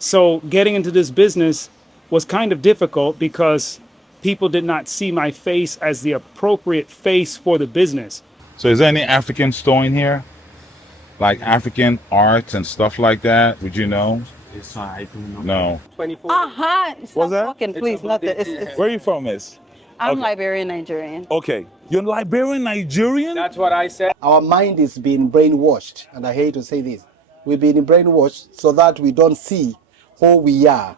So getting into this business was kind of difficult because people did not see my face as the appropriate face for the business. So is there any African store in here? Like African arts and stuff like that? Would you know? This one I do not know. No. Uh-huh. What's Stop that? talking, please. Not that. It's, Where are you from, miss? I'm Okay. Liberian Nigerian. Okay. You're Liberian Nigerian? That's what I said. Our mind is being brainwashed, and I hate to say this. We've been brainwashed so that we don't see who we are.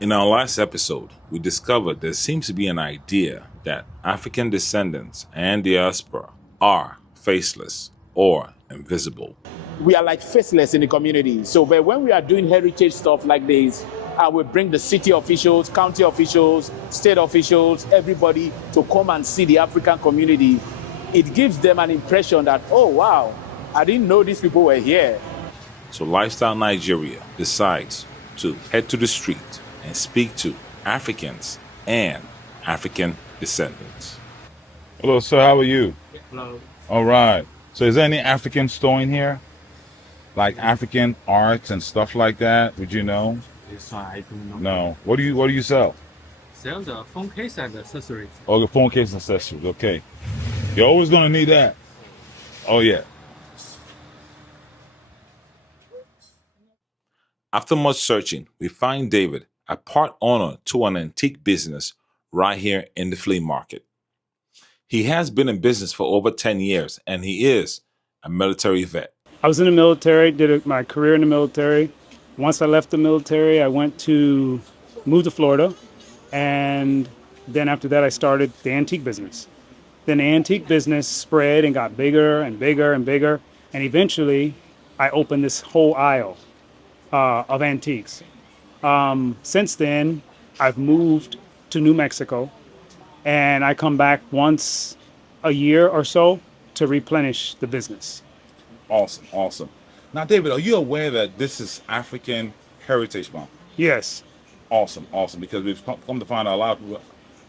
In our last episode, we discovered there seems to be an idea that African descendants and diaspora are faceless or invisible. We are like faceless in the community. So but when we are doing heritage stuff like this, we bring the city officials, county officials, state officials, everybody to come and see the African community. It gives them an impression that, oh, wow, I didn't know these people were here. So Lifestyle Nigeria decides to head to the street and speak to Africans and African descendants. Hello, sir. How are you? Hello. All right. So is there any African store in here? Like African arts and stuff like that? Would you know? This one I do not know. No. What do you sell? Sell the phone case and accessories. Oh, the phone case and accessories. Okay. You're always gonna need that. Oh yeah. After much searching, we find David, a part owner to an antique business right here in the flea market. He has been in business for over 10 years and he is a military vet. I was in the military, my career in the military. Once I left the military, I moved to Florida. And then after that, I started the antique business. Then the antique business spread and got bigger and bigger and bigger. And eventually, I opened this whole aisle of antiques. Since then, I've moved to New Mexico. And I come back once a year or so to replenish the business. Awesome, awesome. Now, David, are you aware that this is African Heritage Month? Yes. Awesome, awesome. Because we've come to find out a lot of people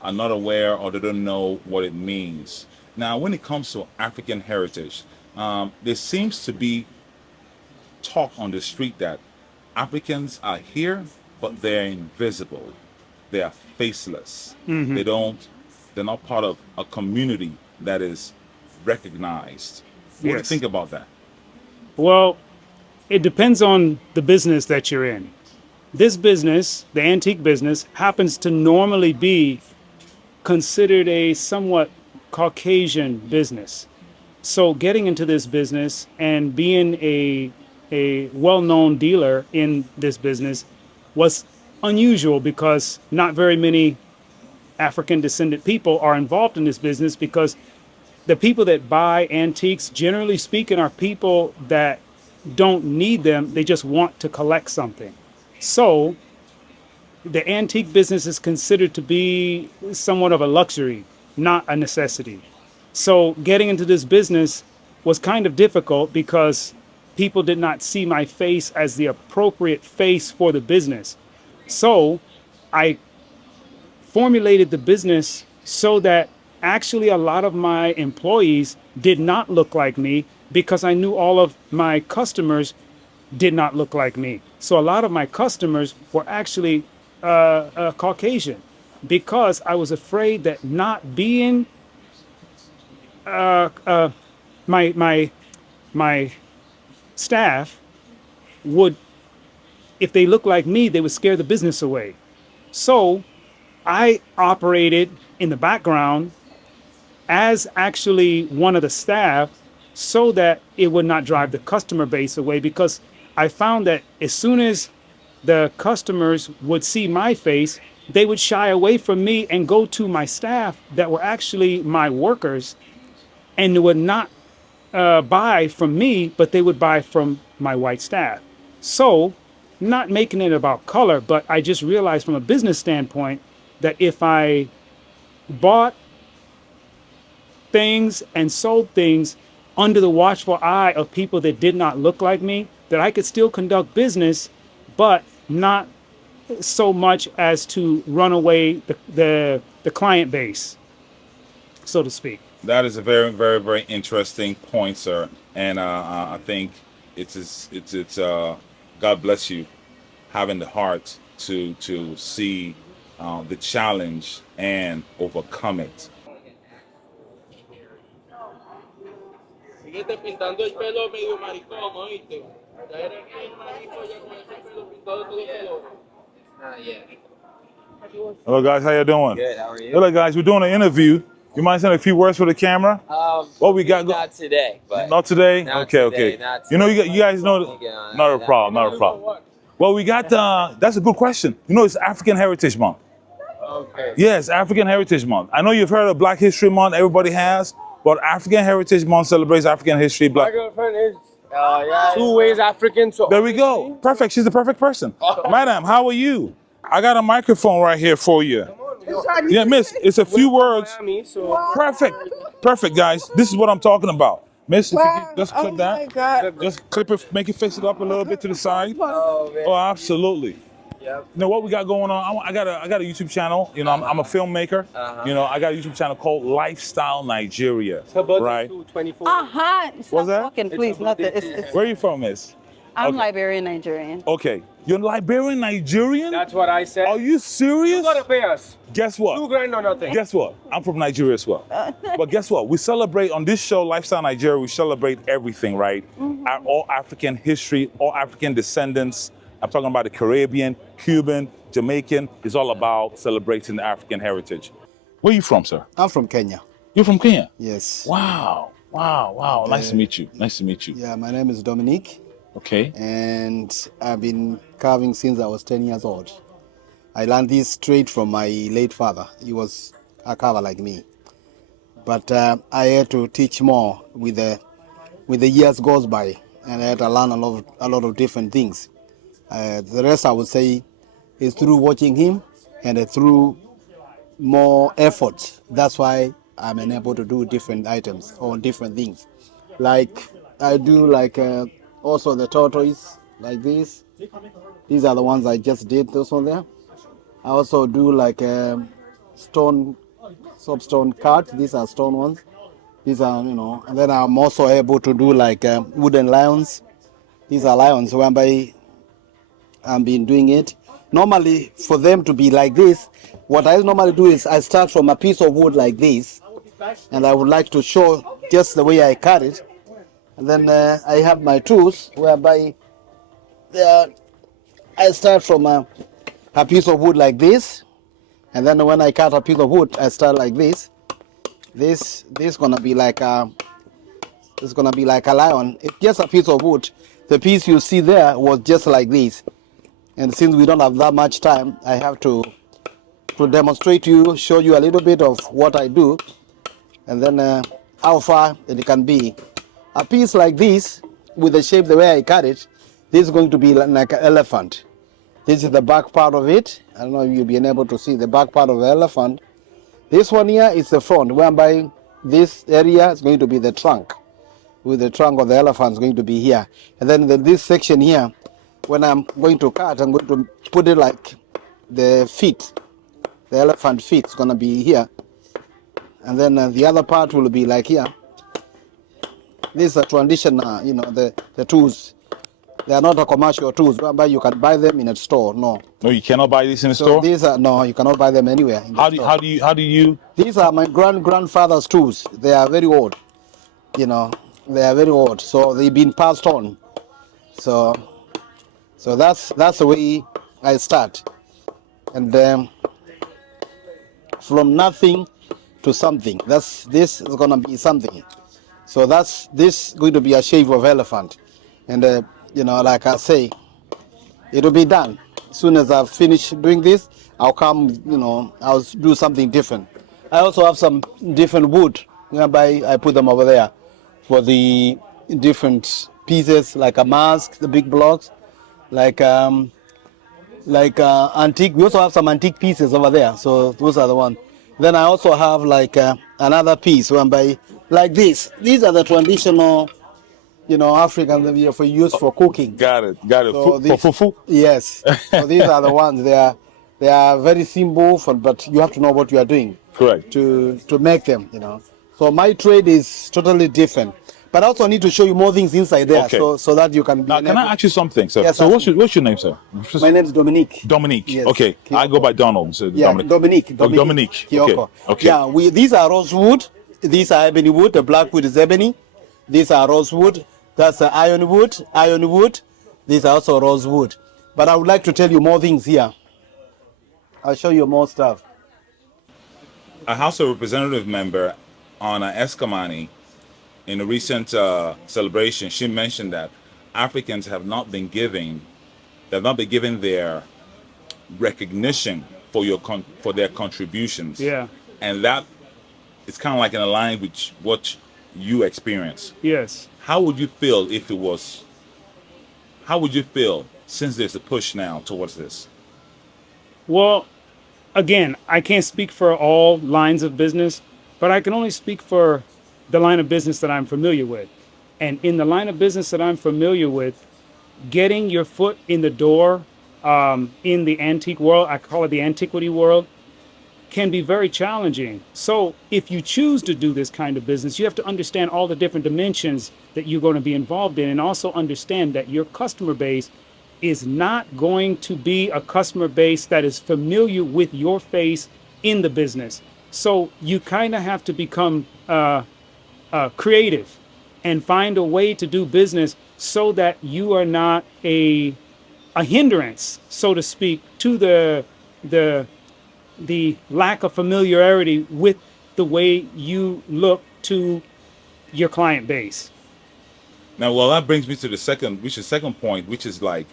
are not aware or they don't know what it means. Now, when it comes to African heritage, there seems to be talk on the street that Africans are here, but they're invisible. They are faceless. They're not part of a community that is recognized. What do you Yes. think about that? Well, it depends on the business that you're in. This business, the antique business, happens to normally be considered a somewhat Caucasian business. So getting into this business and being a well-known dealer in this business was unusual because not very many African descendant people are involved in this business, because the people that buy antiques, generally speaking, are people that don't need them. They just want to collect something. So the antique business is considered to be somewhat of a luxury, not a necessity. So getting into this business was kind of difficult because people did not see my face as the appropriate face for the business. So I formulated the business so that actually a lot of my employees did not look like me, because I knew all of my customers did not look like me. So a lot of my customers were actually Caucasian, because I was afraid that not being my staff would, if they look like me, they would scare the business away. So I operated in the background as actually one of the staff so that it would not drive the customer base away, because I found that as soon as the customers would see my face, they would shy away from me and go to my staff that were actually my workers, and they would not buy from me, but they would buy from my white staff. So, not making it about color, but I just realized from a business standpoint that if I bought things and sold things under the watchful eye of people that did not look like me, that I could still conduct business, but not so much as to run away the client base, so to speak. That is a very, very, very interesting point, sir. And I think it's God bless you. having the heart to see the challenge and overcome it. Síguete pintando el pelo medio maricón, ¿oíste? Ya eres bien marico ya con ese pelo pintado de todos colores. Hello guys, how you doing? Good, how are you? Hello guys, we're doing an interview. You mind saying a few words for the camera? What we got? Not today, but Not today? Not Okay, today, okay. not You know, today. you guys know, not a problem, not a problem. Well, we got, that's a good question. You know, it's African Heritage Month. okay. Yes, African Heritage Month. I know you've heard of Black History Month, everybody has, but African Heritage Month celebrates African history. My girlfriend is 2 ways African, so There we go. Perfect. She's the perfect person. Madam, how are you? I got a microphone right here for you. Yeah, miss, it's a few words. Miami, so Perfect. Perfect, guys. This is what I'm talking about. Miss, if you could just clip that. God. Just clip it, make it face it up a little bit to the side. oh man. Oh, absolutely. Yep. You know what we got going on? I got a YouTube channel. You know, I'm a filmmaker. You know, I got a YouTube channel called Lifestyle Nigeria. Right? 24. Stop that? talking, please. Not the, it's, Where are you from, Miss? I'm okay. Liberian Nigerian. Okay. You're Liberian Nigerian? That's what I said. Are you serious? You gotta pay us. Guess what? $2,000 or nothing. Guess what? I'm from Nigeria as well. But guess what? We celebrate on this show, Lifestyle Nigeria, we celebrate everything, right? All African history, all African descendants. I'm talking about the Caribbean, Cuban, Jamaican. It's all about celebrating the African heritage. Where are you from, sir? I'm from Kenya. You're from Kenya? Yes. Wow. Nice to meet you. Nice to meet you. Yeah, my name is Dominique, Okay. and I've been carving since I was 10 years old. I learned this trade from my late father. He was a carver like me. But I had to teach more with the years goes by, and I had to learn a lot of different things. The rest I would say is through watching him and through more effort. That's why I'm able to do different items or different things. Like I do like also the tortoise like this. These are the ones I just did, those one there. I also do like stone, soapstone cards. These are stone ones. These are, you know, and then I'm also able to do like wooden lions. These are lions whereby I've been doing it. Normally, for them to be like this, what I normally do is I start from a piece of wood like this, and I would like to show just the way I cut it. And then I have my tools whereby I start from a piece of wood like this, and then when I cut a piece of wood, I start like this. This gonna be like a lion. It's just a piece of wood. The piece you see there was just like this. And since we don't have that much time, I have to demonstrate to you, show you a little bit of what I do, and then how far it can be. A piece like this, with the shape the way I cut it, this is going to be like an elephant. This is the back part of it. I don't know if you'll be able to see the back part of the elephant. This one here is the front, whereby this area is going to be the trunk. With the trunk of the elephant is going to be here. And then this section here, when I'm going to cut, I'm going to put it like the feet. The elephant feet is going to be here. And then the other part will be like here. These are traditional, you know, the tools. They are not a commercial tools, whereby you can buy them in a store. No. No, you cannot buy this in a So store? these are, no, you cannot buy them anywhere. In the store. How do you? These are my grandfather's tools. They are very old. You know, they are very old. So they've been passed on. So that's the way I start. And from nothing to something. This is gonna be something. So this is going to be a shape of elephant. And you know, like I say, it'll be done. As soon as I've finished doing this, I'll come, you know, I'll do something different. I also have some different wood whereby I put them over there for the different pieces, like a mask, the big blocks, like antique. We also have some antique pieces over there, so those are the ones. Then I also have like another piece whereby, like this. These are the traditional, you know, African that we have used for cooking. Got it. So For fufu? Yes. So these are the ones. They are very simple, but you have to know what you are doing. Correct. To make them, you know. So my trade is totally different. But I also need to show you more things inside there, Okay. so that you can be. Now, can I ask you something, sir? Yes, so, ask what's your name, sir? My name is Dominique. Dominique. Yes. Okay, I go by Donald. So Yeah, Dominique. Oh, Dominique. Okay. Kyoko. Okay. Yeah, these are rosewood. These are ebony wood. The black wood is ebony. These are rosewood. That's ironwood. Ironwood. These are also rosewood. But I would like to tell you more things here. I'll show you more stuff. A House of Representative member, Anna Eskamani, in a recent celebration, she mentioned that Africans have not been given their recognition for for their contributions. Yeah. And that is kind of like in line with what you experience. Yes. How would you feel if it was? How would you feel since there's a push now towards this? Well, again, I can't speak for all lines of business, but I can only speak for the line of business that I'm familiar with. And in the line of business that I'm familiar with, getting your foot in the door in the antique world, I call it the antiquity world, can be very challenging. So if you choose to do this kind of business, you have to understand all the different dimensions that you're going to be involved in, and also understand that your customer base is not going to be a customer base that is familiar with your face in the business. So you kind of have to become creative and find a way to do business so that you are not a hindrance, so to speak, to the lack of familiarity with the way you look to your client base. Now, well, that brings me to the second point, which is like,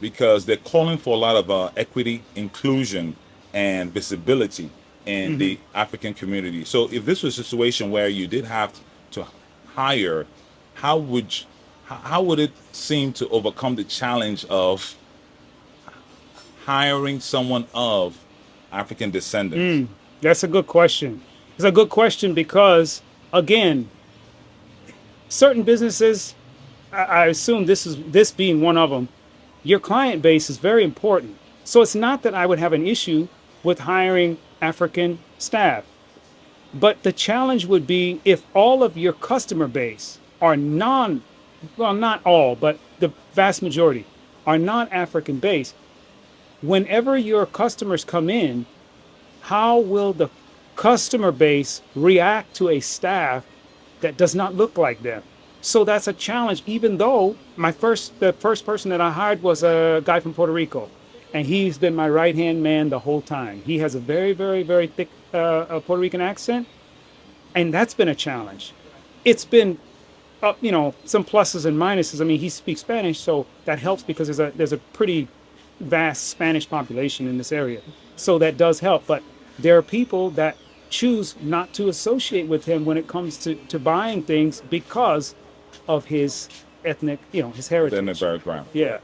because they're calling for a lot of equity, inclusion, and visibility in the African community. So if this was a situation where you did have to hire, how would it seem to overcome the challenge of hiring someone of African descendants? That's a good question. It's a good question because, again, certain businesses, I assume this being one of them, your client base is very important. So it's not that I would have an issue with hiring African staff. But the challenge would be if all of your customer base are not all, but the vast majority are non-African based. Whenever your customers come in, how will the customer base react to a staff that does not look like them? So that's a challenge, even though the first person that I hired was a guy from Puerto Rico, and he's been my right-hand man the whole time. He has a very, very, very thick Puerto Rican accent, and that's been a challenge. It's been, some pluses and minuses. I mean, he speaks Spanish, so that helps because there's a pretty vast Spanish population in this area, so that does help. But there are people that choose not to associate with him when it comes to buying things because of his ethnic, his heritage. Ethnic background. Yeah.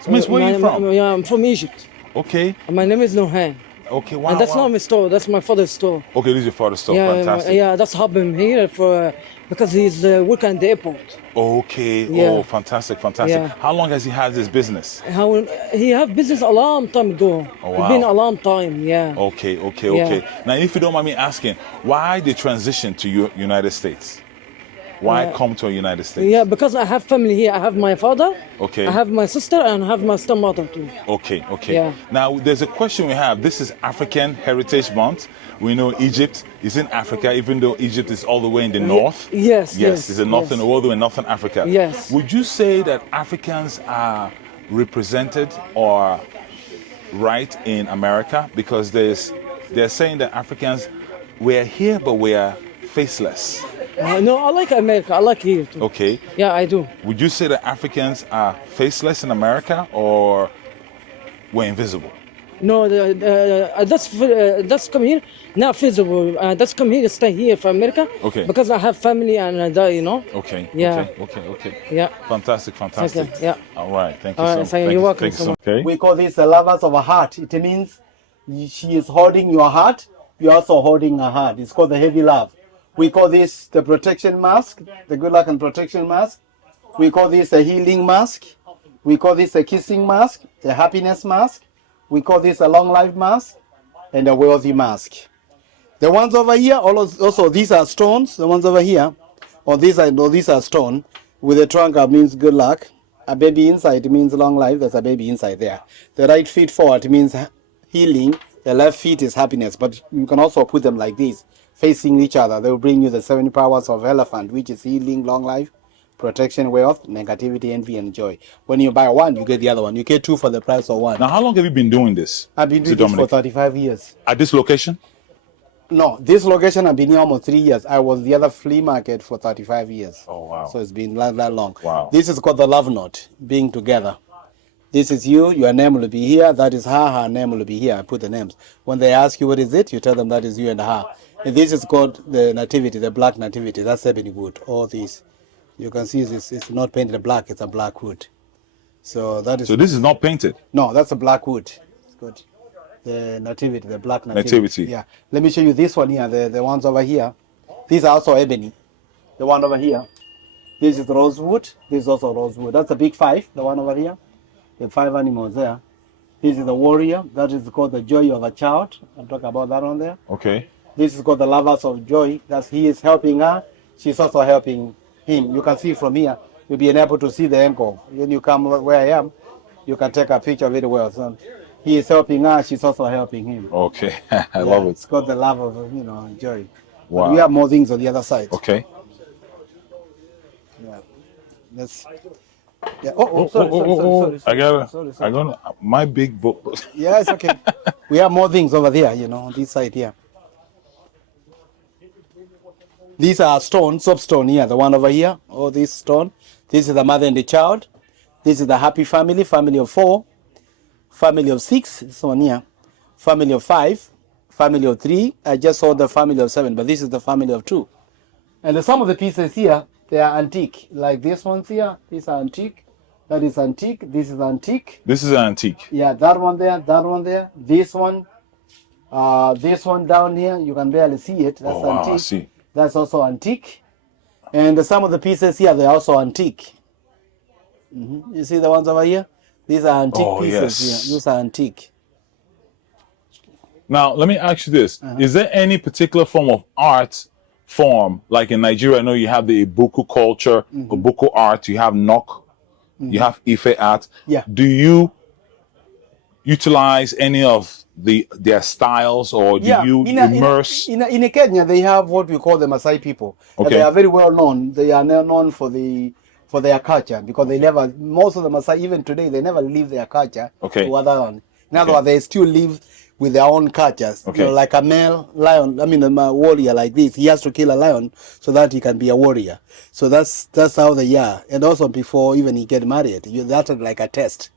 So, Miss, where are you from? Yeah, I'm from Egypt. Okay. My name is Nohan. Okay, wow. And that's not my store. That's my father's store. Okay, this is your father's store. Yeah, Fantastic. yeah. That's him here because he's working at the airport. Okay. Yeah. Oh, fantastic. Yeah. How long has he had this business? He have business a long time ago. Oh, wow. It's been a long time. Yeah. Okay. Yeah. Now, if you don't mind me asking, why the transition to United States? Why come to the United States? Yeah, because I have family here. I have my father. Okay. I have my sister and I have my stepmother too. Okay. Yeah. Now, there's a question we have. This is African Heritage Month. We know Egypt is in Africa, even though Egypt is all the way in the north. Yes. It's in northern, all the way in northern Africa. Yes. Would you say that Africans are represented or right in America? Because they're saying that Africans, we're here, but we are faceless. No, I like America. I like here too. Okay. Yeah, I do. Would you say that Africans are faceless in America or we're invisible? No, that's come here, not visible. That's come here to stay here for America. Okay. Because I have family and Okay. Yeah. Okay. Yeah. Fantastic. Okay, yeah. All right. Thank you All so right, much. so you're welcome so much. Okay. We call this the lovers of a heart. It means she is holding your heart. You're also holding her heart. It's called the heavy love. We call this the protection mask, the good luck and protection mask. We call this a healing mask. We call this a kissing mask, a happiness mask. We call this a long life mask and a wealthy mask. The ones over here, also these are stones. The ones over here, On this side, no, these are stone. With the trunk means good luck. A baby inside means long life. There's a baby inside there. The right feet forward means healing. The left feet is happiness. But you can also put them like this, facing each other. They will bring you the 7 powers of elephant, which is healing, long life, protection, wealth, negativity, envy, and joy. When you buy one, you get the other one. You get 2 for the price of 1. Now, how long have you been doing this? I've been doing this for 35 years. At this location? No, this location I've been here almost 3 years. I was the other flea market for 35 years. Oh, wow. So it's been that long. Wow. This is called the love note, being together. This is you, your name will be here. That is her name will be here. I put the names. When they ask you what is it, you tell them that is you and her. And this is called the nativity, the black nativity. That's ebony wood. All these. You can see this, it's not painted black, it's a black wood. So that is. So this is not painted? No, that's a black wood. It's good. The nativity, the black nativity. Nativity. Yeah. Let me show you this one here, the ones over here. These are also ebony. The one over here. This is rosewood. This is also rosewood. That's a big 5, the one over here. The 5 animals there. This is the warrior. That is called the joy of a child. I'll talk about that one there. Okay. This is called the lovers of joy. That's he is helping her. She's also helping him. You can see from here. You'll be able to see the ankle. When you come where I am, you can take a picture very well. So he is helping her. She's also helping him. Okay. I love it. It's got the love of, joy. Wow. But we have more things on the other side. Okay. Yeah. Let's. Yeah. Sorry. I got my big book. Yeah, it's okay. We have more things over there, on this side here. These are stone, soapstone here, the one over here. Oh, this stone. This is the mother and the child. This is the happy family, family of 4, family of 6, this one here, family of 5, family of 3. I just saw the family of 7, but this is the family of 2. And some of the pieces here, they are antique. Like this ones here, these are antique. That is antique. This is antique. This is an antique. Yeah, that one there, that one there. This one down here, you can barely see it. That's wow, antique. I see. That's also antique. And some of the pieces here, they're also antique. You see the ones over here? These are antique pieces here. These are antique. Now, let me ask you this. Is there any particular form of art form, like in Nigeria, I know you have the Ibuku culture, Ibuku art, you have Nok, you have Ife art. Yeah. Do you utilize any of their styles, or do you immerse? In Kenya, they have what we call the Maasai people. Okay. They are very well known. They are known for their culture, because most of the Maasai, even today, they never leave their culture to other one. In other words, they still live with their own cultures. Okay. Like a male lion, a warrior like this, he has to kill a lion so that he can be a warrior. So that's how they are. And also before even he get married, that's like a test.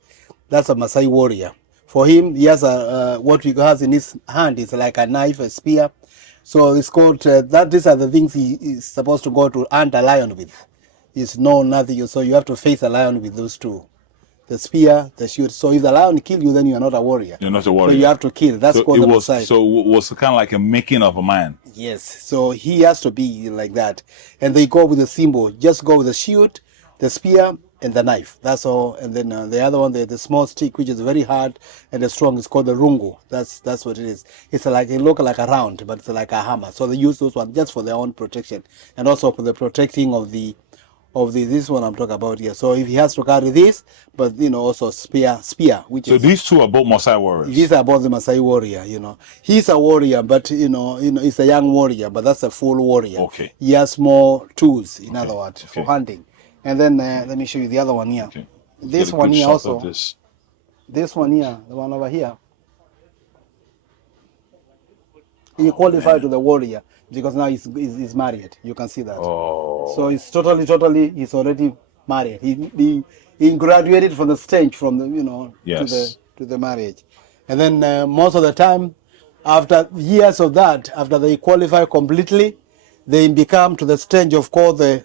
That's a Maasai warrior. For him, he has what he has in his hand is like a knife, a spear. So it's called these are the things he is supposed to go to hunt a lion with. It's nothing. So you have to face a lion with those two. The spear, the shoot. So if the lion kill you, then you are not a warrior. You're not a warrior. So you have to kill. That's called the Maasai. So it was kind of like a making of a man. Yes. So he has to be like that. And they go with the symbol. Just go with the shield, the spear, and the knife. That's all. And then the other one, the small stick, which is very hard and strong, is called the rungu. That's what it is. It's like, it looks like a round, but it's like a hammer. So they use those ones just for their own protection, and also for the protecting of this one I'm talking about here. So if he has to carry this, but also spear, which so these two are both Maasai warriors. These are both the Maasai warrior. He's a warrior, but he's a young warrior, but that's a full warrior. Okay. He has more tools, in other words, for hunting. And then let me show you the other one here. Okay. This one here also. This one here, the one over here. He qualified to the warrior because now he's married. You can see that. Oh. So he's totally. He's already married. He graduated from the stage from the Yes. to the marriage, and then most of the time, after years of that, after they qualify completely, they become to the stage of called the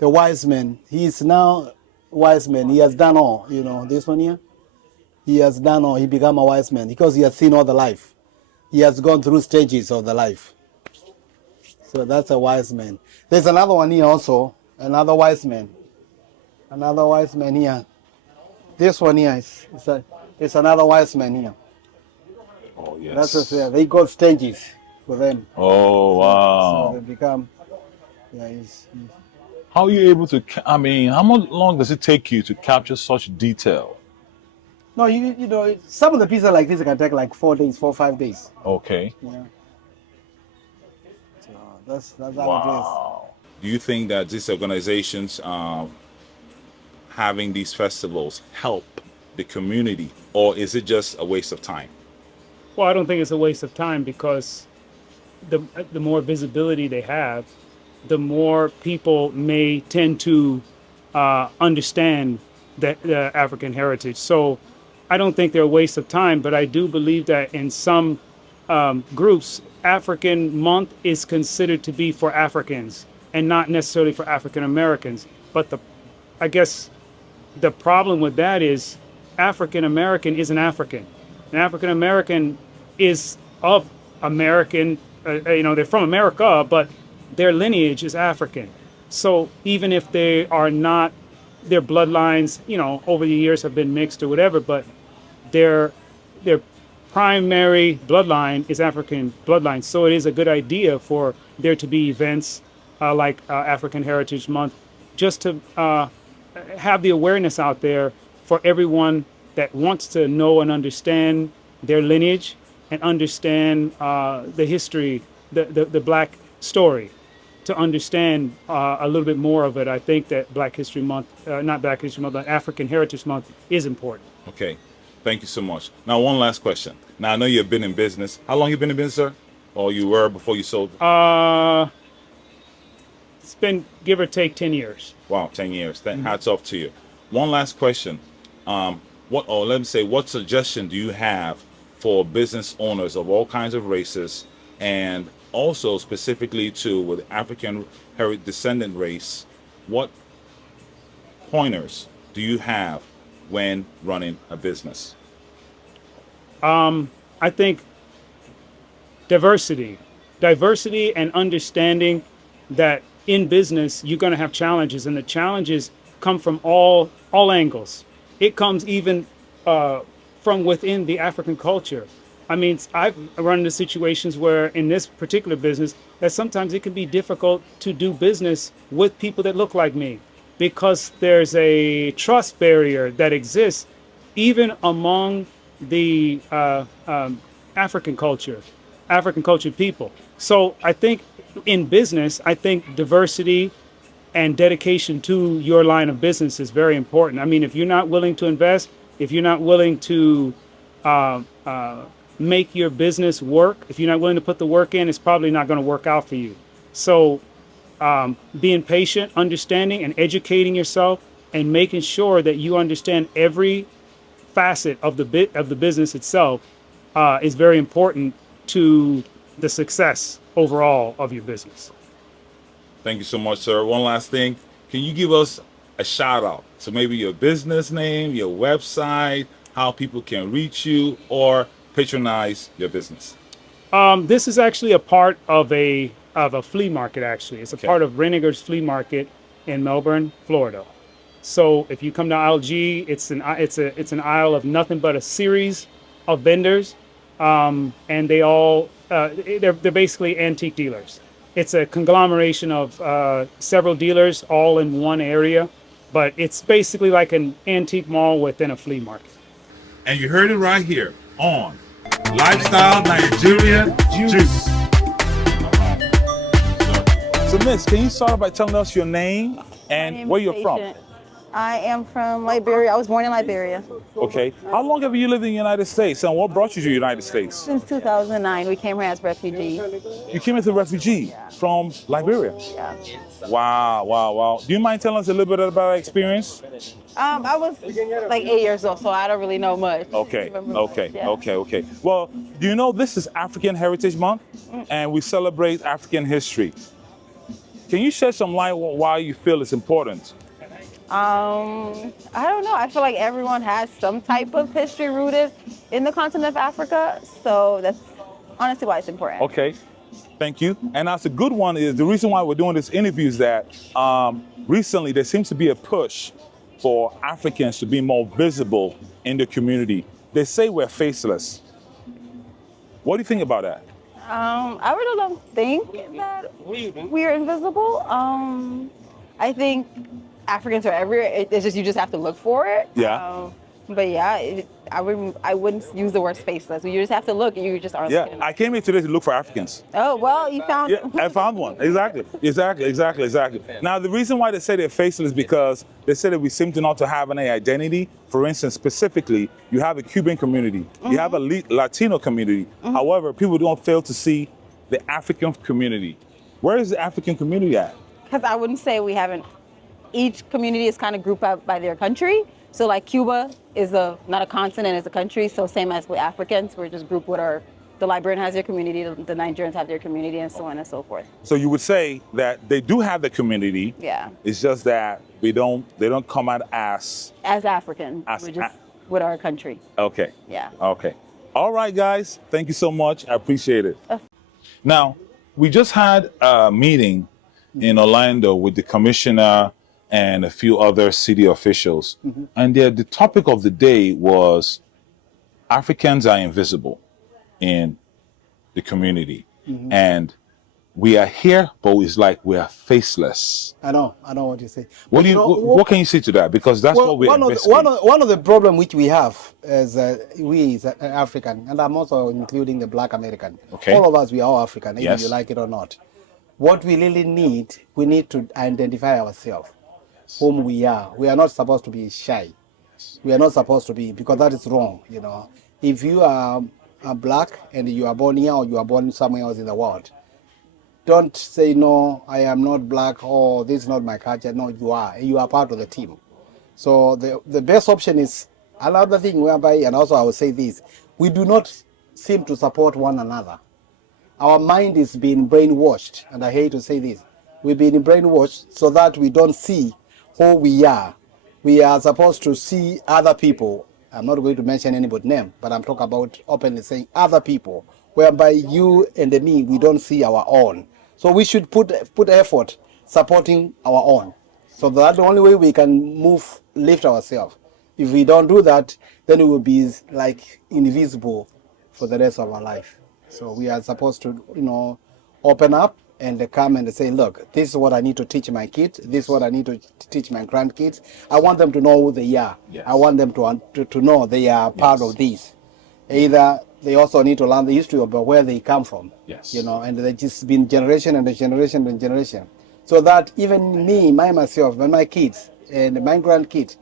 wise man. He is now wise man. He has done all. This one here. He has done all. He become a wise man because he has seen all the life. He has gone through stages of the life. So that's a wise man. There's another one here also. Another wise man. Another wise man here. This one here it's another wise man here. Oh yes. That's just they got stages for them. Oh wow. So they become. How are you able to? I mean, how much long does it take you to capture such detail? No, you know, some of the pieces like this can take like 4 days, 5 days. Okay. Yeah. So that's how it is. Wow. Do you think that these organizations having these festivals help the community, or is it just a waste of time? Well, I don't think it's a waste of time because the more visibility they have, the more people may tend to understand the African heritage. So I don't think they're a waste of time, but I do believe that in some groups, African month is considered to be for Africans and not necessarily for African Americans. But I guess the problem with that is African American isn't African. An African American is of American, they're from America, but their lineage is African. So even if they are not, their bloodlines, over the years have been mixed or whatever, but their primary bloodline is African bloodline. So it is a good idea for there to be events like African Heritage Month, just to have the awareness out there for everyone that wants to know and understand their lineage and understand the history, the Black story, to understand a little bit more of it. I think that Black History Month, not Black History Month, but African Heritage Month is important. Okay, thank you so much. Now, one last question. Now, I know you've been in business. How long you been in business, sir? Or you were before you sold? It's been give or take 10 years. Wow, 10 years. Hats off to you. One last question. What suggestion do you have for business owners of all kinds of races, and also specifically with African heritage descendant race? What pointers do you have when running a business? I think diversity and understanding that in business you're going to have challenges, and the challenges come from all angles. It comes even from within the African culture. I mean, I've run into situations where in this particular business that sometimes it can be difficult to do business with people that look like me, because there's a trust barrier that exists even among the African culture people. So I think in business, I think diversity and dedication to your line of business is very important. I mean, if you're not willing to invest, if you're not willing to make your business work, if you're not willing to put the work in, it's probably not going to work out for you. So being patient, understanding and educating yourself, and making sure that you understand every facet of the business itself is very important to the success overall of your business. Thank you so much, sir. One last thing. Can you give us a shout out? So maybe your business name, your website, how people can reach you or patronize your business. This is actually a part of a flea market. Actually, it's a part of Renninger's Flea Market in Melbourne, Florida. So if you come to Aisle G, it's an aisle of nothing but a series of vendors, and they all they're basically antique dealers. It's a conglomeration of several dealers all in one area, but it's basically like an antique mall within a flea market. And you heard it right here on Lifestyle Nigeria Juice. So, Miss, can you start by telling us your name and where you're from? I am from Liberia. I was born in Liberia. Okay. How long have you lived in the United States, and what brought you to the United States? Since 2009, we came here as refugees. You came as a refugee from Liberia? Yeah. Wow. Do you mind telling us a little bit about that experience? I was like 8 years old, so I don't really know much. Okay. Yeah. Well, do you know this is African Heritage Month, and we celebrate African history? Can you shed some light on why you feel it's important? I don't know. I feel like everyone has some type of history rooted in the continent of Africa, so that's honestly why it's important. Okay, thank you. And that's a good one. Is the reason why we're doing this interview is that recently there seems to be a push for Africans to be more visible in the community. They say we're faceless. What do you think about that? I really don't think that we're invisible. I think Africans are everywhere. It's just you just have to look for it. Yeah. But yeah, I wouldn't use the word faceless. You just have to look. You just aren't. Yeah, looking. I came here today to look for Africans. Oh well, you found. Yeah, I found one. Exactly. Now, the reason why they say they're faceless is because they say that we seem to not to have any identity. For instance, specifically, you have a Cuban community, you have a Latino community. However, people don't fail to see the African community. Where is the African community at? Because I wouldn't say we haven't. Each community is kind of grouped out by their country. So like Cuba is not a continent, it's a country. So same as with Africans, we're just grouped with the Liberian has their community, the Nigerians have their community, and so on and so forth. So you would say that they do have the community. Yeah. It's just that they don't come out as African. We're just with our country. Okay. Yeah. Okay. All right, guys. Thank you so much. I appreciate it. Now, we just had a meeting in Orlando with the commissioner and a few other city officials. And the topic of the day was Africans are invisible in the community. And we are here, but it's like we are faceless. I know what you say. What can you say to that? Because that's what we're investigating. One of the problem which we have as we as African, and I'm also including the Black American. Okay. All of us, we are all African, either Yes. you like it or not. What we really need, we need to identify ourselves, whom we are. We are not supposed to be shy. We are not supposed to be, because that is wrong, you know. If you are black and you are born here or you are born somewhere else in the world, don't say, no, I am not black, or this is not my culture. No, you are. You are part of the team. So the best option is another thing whereby, and also I will say this, we do not seem to support one another. Our mind is being brainwashed, and I hate to say this. We've been brainwashed so that we don't see who we are. We are supposed to see other people. I'm not going to mention anybody's name, but I'm talking about openly saying other people, whereby you and me, we don't see our own. So we should put effort supporting our own. So that's the only way we can lift ourselves. If we don't do that, then we will be like invisible for the rest of our life. So we are supposed to, open up and come and say, look, this is what I need to teach my kids. This is what I need to teach my grandkids. I want them to know who they are. Yes. I want them to know they are part of this. Either they also need to learn the history about where they come from. Yes. And they just been generation and generation. So that even me, myself, and my kids and my grandkids,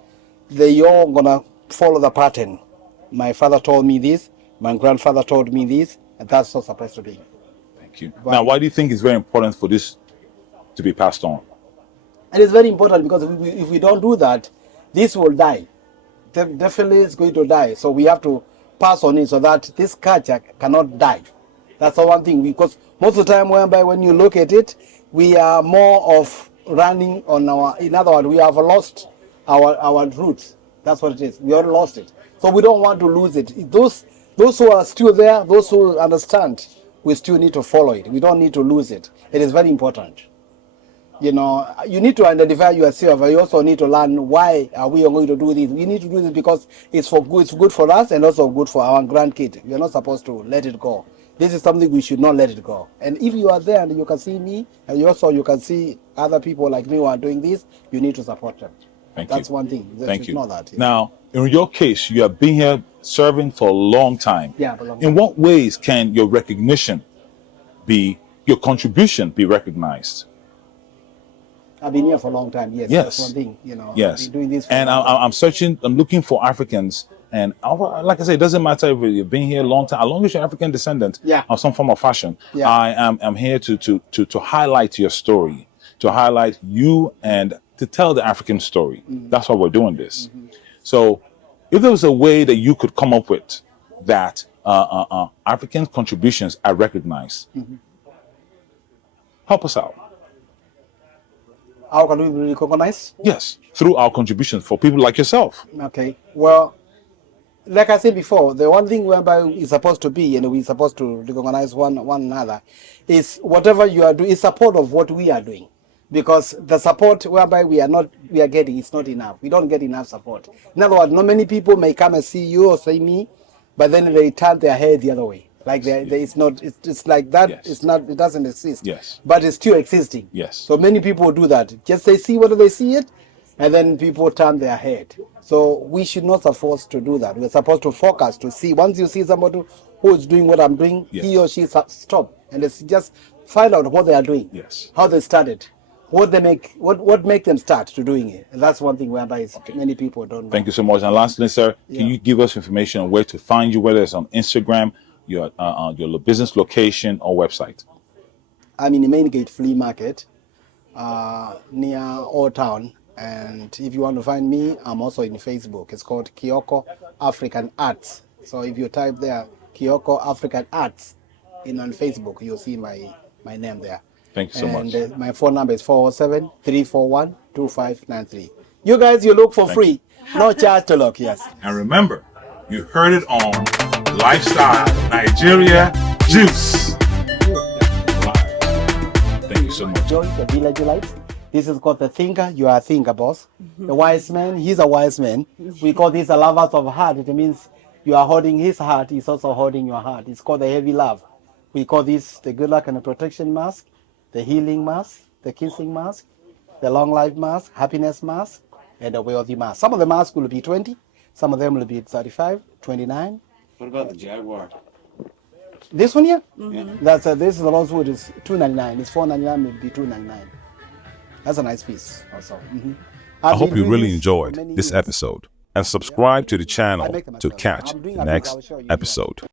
they all gonna follow the pattern. My father told me this, my grandfather told me this, and that's not supposed to be. Thank you. Now, why do you think it's very important for this to be passed on? It is very important because if we don't do that, this will die. Definitely it's going to die. So we have to pass on it so that this culture cannot die. That's the one thing. Because most of the time when you look at it, we are more of running on in other words, we have lost our roots. That's what it is. We already lost it. So we don't want to lose it. Those who are still there, those who understand, we still need to follow it. We don't need to lose it. It is very important. You need to identify yourself. You also need to learn why are we going to do this. We need to do this because it's good. It's good for us and also good for our grandkids. We are not supposed to let it go. This is something we should not let it go. And if you are there and you can see me, and you can see other people like me who are doing this, you need to support them. That's one thing. Thank you. Know that. Yeah. Now, in your case, you have been here serving for a long time. Yeah, for a long time. In what ways can your contribution be recognized? I've been here for a long time. Yes. Yes. That's one thing. Yes. I've been doing this for and a long time. I'm looking for Africans. And like I say, it doesn't matter if you've been here a long time, as long as you're African descendant of some form of fashion. Yeah. I'm here to highlight your story, to highlight you and to tell the African story. Mm-hmm. That's why we're doing this. Mm-hmm. So if there was a way that you could come up with that African contributions are recognized, help us out. How can we recognize? Yes, through our contributions for people like yourself. Okay. Well, like I said before, the one thing whereby it's supposed to be, and we're supposed to recognize one another, is whatever you are doing is support of what we are doing. Because the support whereby we are getting, it's not enough. We don't get enough support. In other words, not many people may come and see you or see me, but then they turn their head the other way. Like it's not. It's like that. Yes. It's not. It doesn't exist. Yes. But it's still existing. Yes. So many people do that. Just they see whether they see it, and then people turn their head. So we should not supposed to do that. We're supposed to focus to see. Once you see somebody who is doing what I'm doing, Yes. he or she stop and let's just find out what they are doing. Yes. How they started. What make them start to doing it. And that's one thing whereby many people don't know. Thank you so much. And lastly, sir, can you give us information on where to find you, whether it's on Instagram, your business location or website? I'm in the main gate flea market near Old Town. And if you want to find me, I'm also in Facebook. It's called Kyoko African Arts. So if you type there, Kyoko African Arts on Facebook, you'll see my name there. Thank you so much. And my phone number is 407-341-2593. You guys, you look for free. No charge to look, yes. And remember, you heard it on Lifestyle Nigeria Juice. Thank you so much. Join the village life. This is called the thinker. You are a thinker, boss. The wise man, he's a wise man. We call this a lovers of heart. It means you are holding his heart, he's also holding your heart. It's called the heavy love. We call this the good luck and the protection mask, the healing mask, the kissing mask, the long life mask, happiness mask, and the wealthy mask. Some of the masks will be 20, some of them will be 35, 29. What about the Jaguar? This one here? This is the rosewood is $2.99. It's $4.99, maybe $2.99. That's a nice piece also. I hope you really enjoyed this episode and subscribe to the channel to catch the next episode.